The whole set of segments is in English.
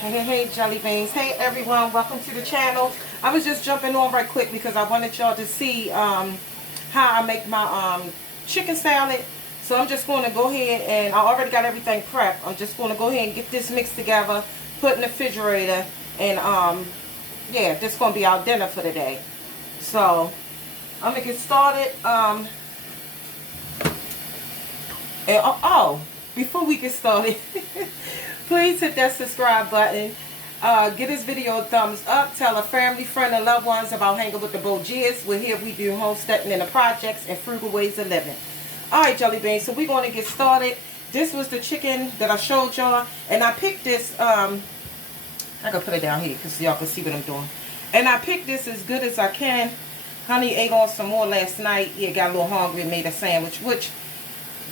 Hey, jelly beans. Hey, everyone. Welcome to the channel. I was just jumping on right quick because I wanted y'all to see how I make my chicken salad. So I'm just going to go ahead and I already got everything prepped. I'm just going to go ahead and get this mixed together, put in the refrigerator, and yeah, this is going to be our dinner for today. So I'm going to get started. Before we get started, please hit that subscribe button. Give this video a thumbs up. Tell a family, friend, and loved ones about hanging with the BOGIER'S. We're here, we do homesteading in the projects and frugal ways of living. Alright, jelly beans, so we're going to get started. This was the chicken that I showed y'all, and I picked this, I can put it down here because y'all can see what I'm doing. And I picked this as good as I can. Honey ate on some more last night. Yeah, got a little hungry and made a sandwich, which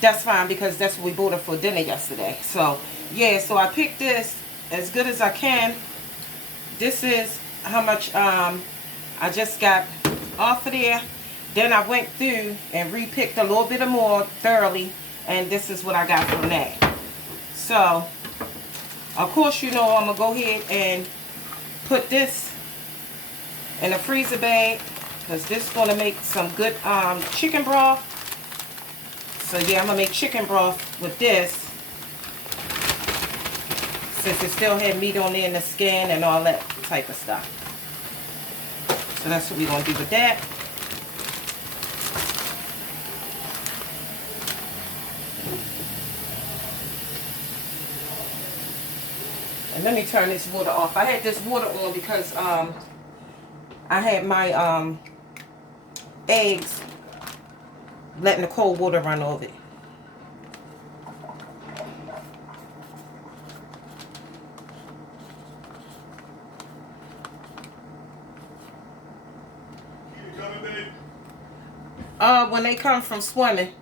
that's fine because that's what we bought her for dinner yesterday. So yeah, so I picked this as good as I can. This is how much I just got off of there. Then I went through and re-picked a little bit of more thoroughly, and this is what I got from that. So of course, you know, I'm gonna go ahead and put this in a freezer bag because this is gonna make some good chicken broth. So yeah, I'm going to make chicken broth with this, since it still had meat on there and the skin and all that type of stuff. So that's what we're going to do with that. And let me turn this water off. I had this water on because I had my eggs letting the cold water run over it. You coming, babe? When they come from swimming.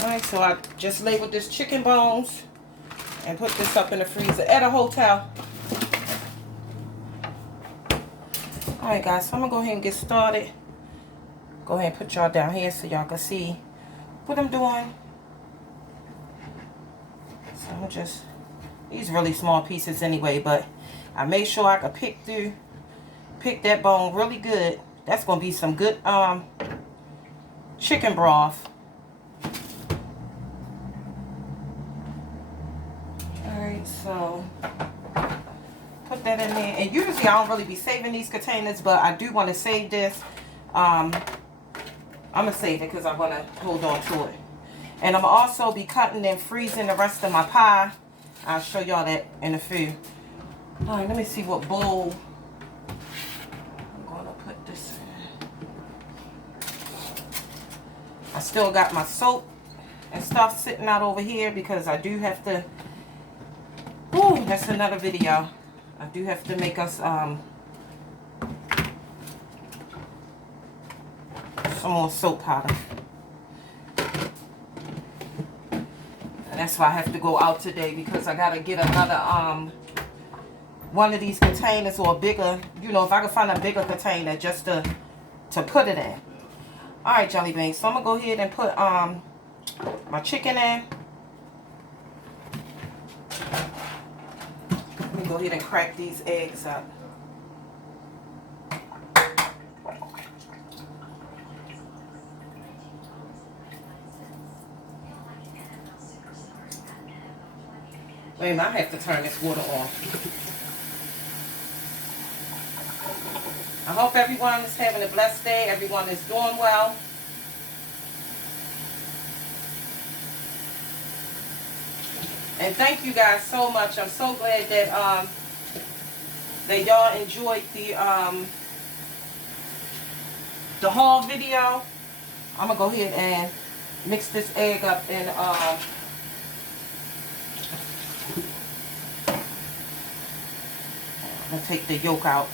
Alright, so I just labeled this chicken bones and put this up in the freezer at a hotel. Alright guys, so I'm gonna go ahead and get started. Go ahead and put y'all down here so y'all can see what I'm doing. So I'm just, these really small pieces anyway, but I made sure I could pick that bone really good. That's gonna be some good chicken broth. Alright, so put that in there. And usually I don't really be saving these containers, but I do want to save this. I'm going to save it because I want to hold on to it. And I'm going to also be cutting and freezing the rest of my pie. I'll show y'all that in a few. Alright, let me see what bowl I'm going to put this in. I still got my soap and stuff sitting out over here because I do have to... Ooh, that's another video. I do have to make us... some more soap powder. And that's why I have to go out today because I gotta get another one of these containers, or a bigger, you know, if I can find a bigger container just to put it in. Alright, jelly beans, so I'm gonna go ahead and put my chicken in. Let me go ahead and crack these eggs up. Wait a minute, I have to turn this water off. I hope everyone is having a blessed day. Everyone is doing well. And thank you guys so much. I'm so glad that y'all enjoyed the haul video. I'm gonna go ahead and mix this egg up in I'm gonna take the yolk out.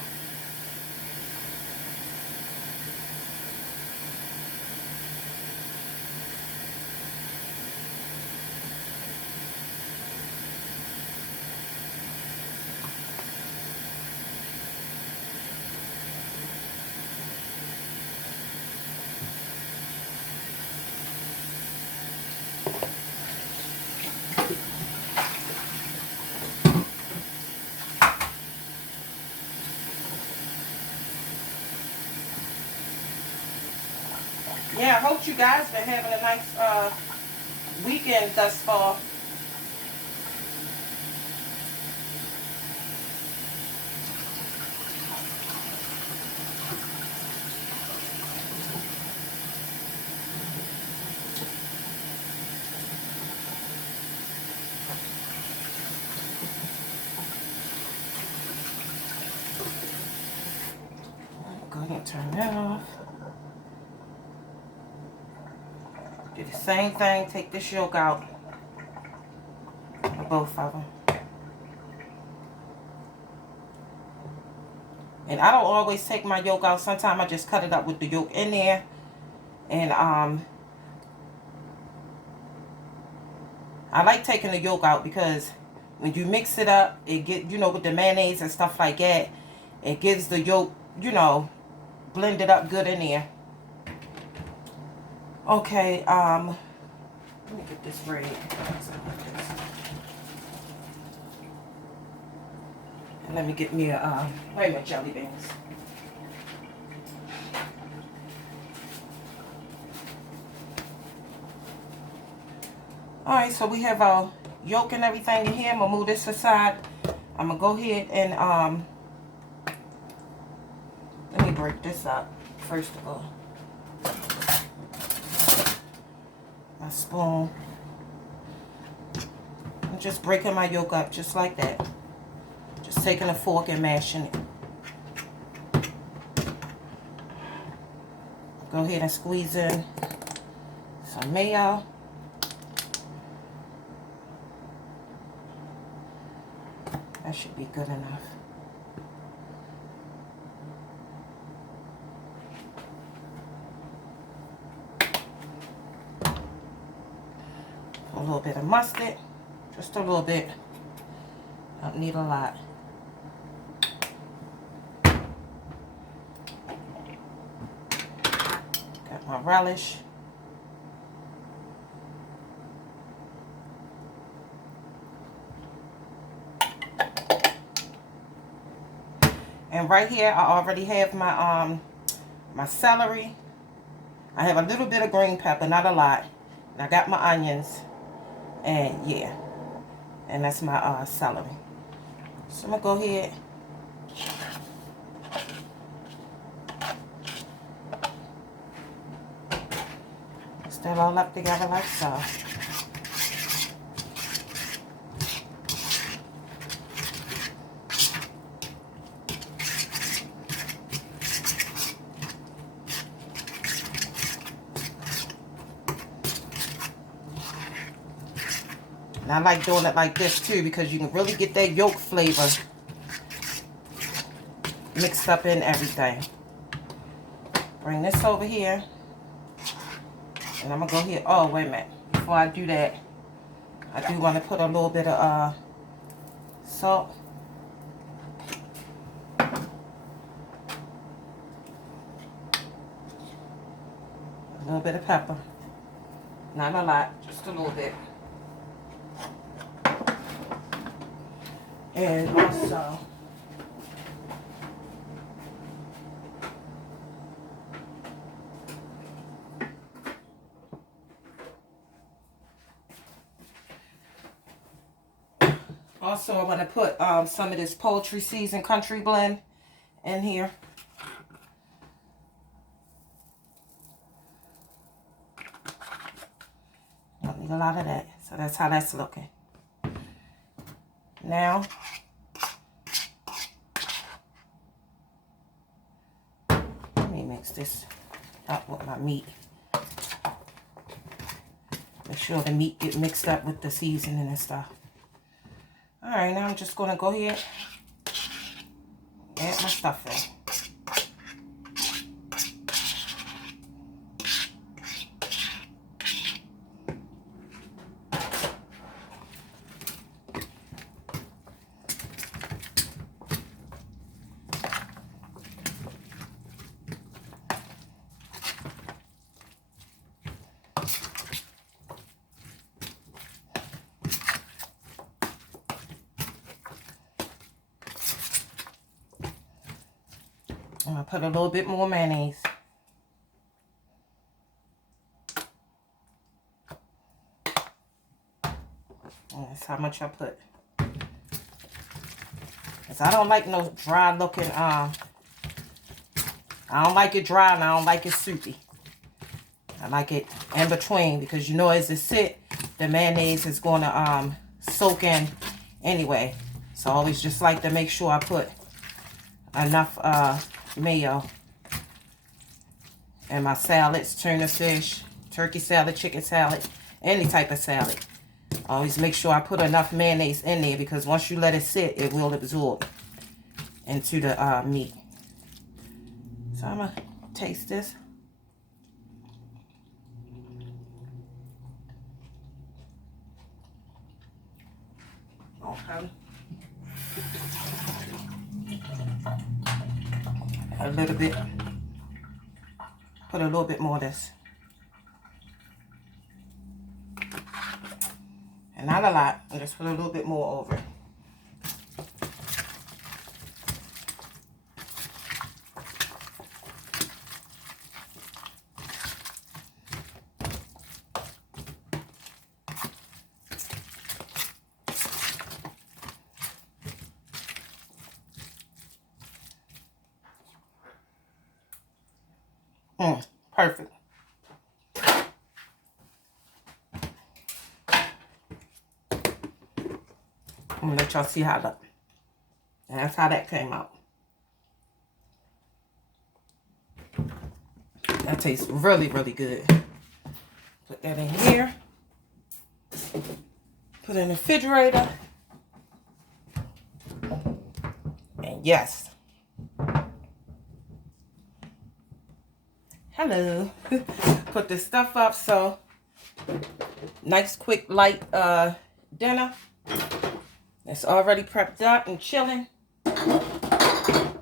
hope you guys been having a nice weekend thus far. Go ahead and turn that off. Do the same thing. Take this yolk out. Both of them. And I don't always take my yolk out. Sometimes I just cut it up with the yolk in there. And I like taking the yolk out because when you mix it up, it get, you know, with the mayonnaise and stuff like that, it gives the yolk, you know, blended up good in there. Okay, let me get this ready. And let me get me a wait a minute, jelly beans. Alright, so we have our yolk and everything in here. I'm gonna move this aside. I'm gonna go ahead and let me break this up first of all. My spoon. I'm just breaking my yolk up just like that. Just taking a fork and mashing it. Go ahead and squeeze in some mayo. That should be good enough. A little bit of mustard, just a little bit. Don't need a lot. Got my relish. And right here, I already have my my celery. I have a little bit of green pepper, not a lot. And I got my onions. And yeah, and that's my celery. So I'm gonna go ahead. Mix that all up together like so. And I like doing it like this too because you can really get that yolk flavor mixed up in everything. Bring this over here. And I'm going to go here. Oh, wait a minute. Before I do that, I do want to put a little bit of salt. A little bit of pepper. Not a lot, just a little bit. And also I want to put some of this poultry seasoned country blend in here. Don't need a lot of that. So that's how that's looking. Now, let me mix this up with my meat. Make sure the meat get mixed up with the seasoning and stuff. Alright, now I'm just going to go ahead and add my stuff in. I'm going to put a little bit more mayonnaise. And that's how much I put. Because I don't like no dry looking, I don't like it dry and I don't like it soupy. I like it in between because you know as it sit, the mayonnaise is going to soak in anyway. So I always just like to make sure I put enough mayo in my salads, tuna fish, turkey salad, chicken salad, any type of salad. I always make sure I put enough mayonnaise in there because once you let it sit, it will absorb into the meat. So I'm going to taste this. Okay. A little bit. Put a little bit more of this. And not a lot. I'll just put a little bit more over it. Perfect. I'm gonna let y'all see how that. And that's how that came out. That tastes really, really good. Put that in here. Put it in the refrigerator. And yes. Hello. Put this stuff up. So nice, quick, light dinner. It's already prepped up and chilling. And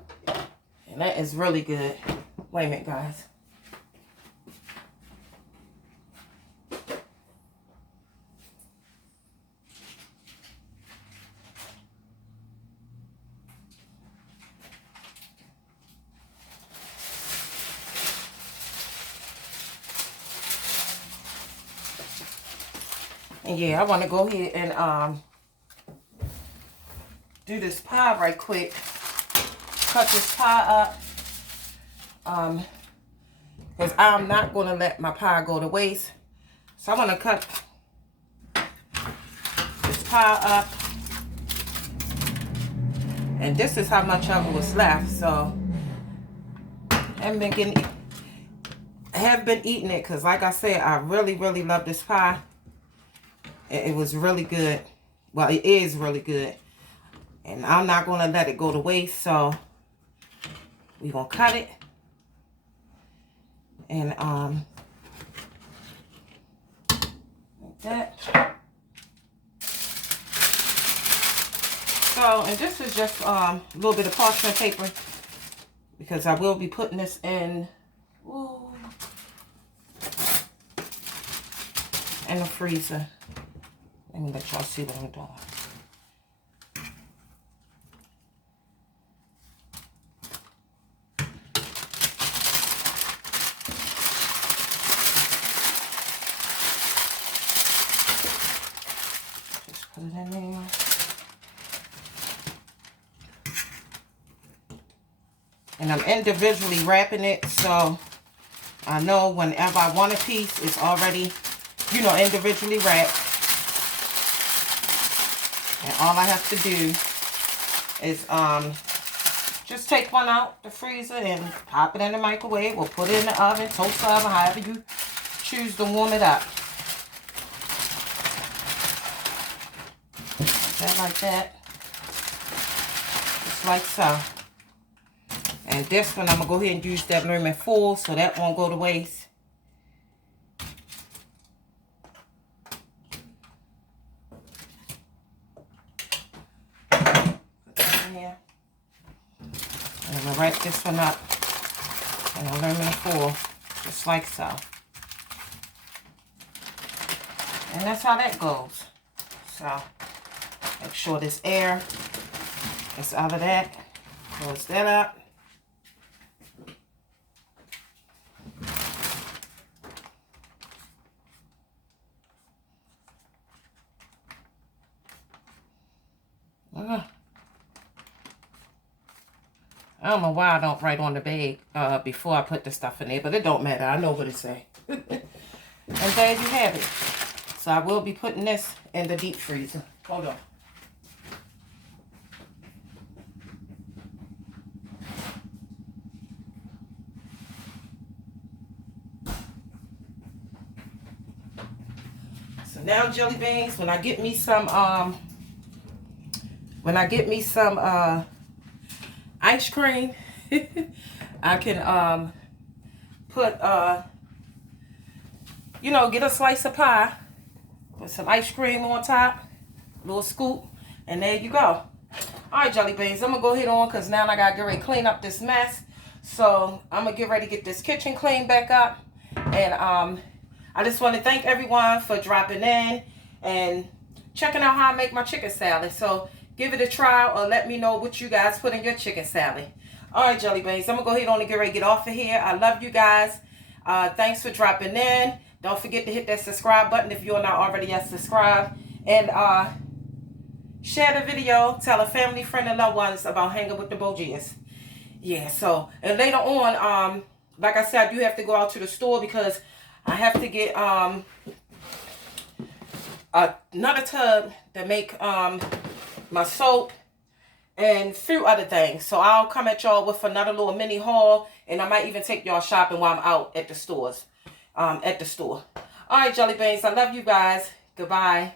that is really good. Wait a minute, guys. And yeah, I want to go ahead and do this pie right quick. Cut this pie up. Because I'm not going to let my pie go to waste. So I'm going to cut this pie up. And this is how much of it was left. So I have been eating it because like I said, I really, really love this pie. It was really good. Well, it is really good. And I'm not going to let it go to waste. So we're going to cut it. And like that. So, and this is just a little bit of parchment paper because I will be putting this in the freezer. Let me let y'all see what I'm doing. Just put it in there. And I'm individually wrapping it, so I know whenever I want a piece, it's already, you know, individually wrapped. And all I have to do is just take one out the freezer and pop it in the microwave or put it in the oven, toaster oven, however you choose to warm it up. Like that. Just like so. And this one, I'm going to go ahead and use that lemon foil so that won't go to waste. Put that in here. And I'm going to wrap this one up in a lemon foil, just like so. And that's how that goes. So, make sure this air is out of that. Close that up. I don't know why I don't write on the bag before I put the stuff in there, but it don't matter. I know what it say. And there you have it. So I will be putting this in the deep freezer. Hold on. So now, jelly beans, when I get me some ice cream, I can put you know, get a slice of pie with some ice cream on top, a little scoop, and there you go. All right, jelly beans, I'm gonna go ahead on because now I gotta get ready to clean up this mess. So I'm gonna get ready to get this kitchen cleaned back up. And I just want to thank everyone for dropping in and checking out how I make my chicken salad. So give it a try or let me know what you guys put in your chicken salad. All right, jelly beans, I'm gonna go ahead on and get ready to get off of here. I love you guys. Thanks for dropping in. Don't forget to hit that subscribe button if you're not already subscribed. And share the video. Tell a family, friend, and loved ones about hanging with the BOGIER'S. Yeah, so, and later on, like I said, I do have to go out to the store because I have to get another tub to make my soap and a few other things. So I'll come at y'all with another little mini haul, and I might even take y'all shopping while I'm out at the stores. At the store. All right, jelly beans, I love you guys. Goodbye.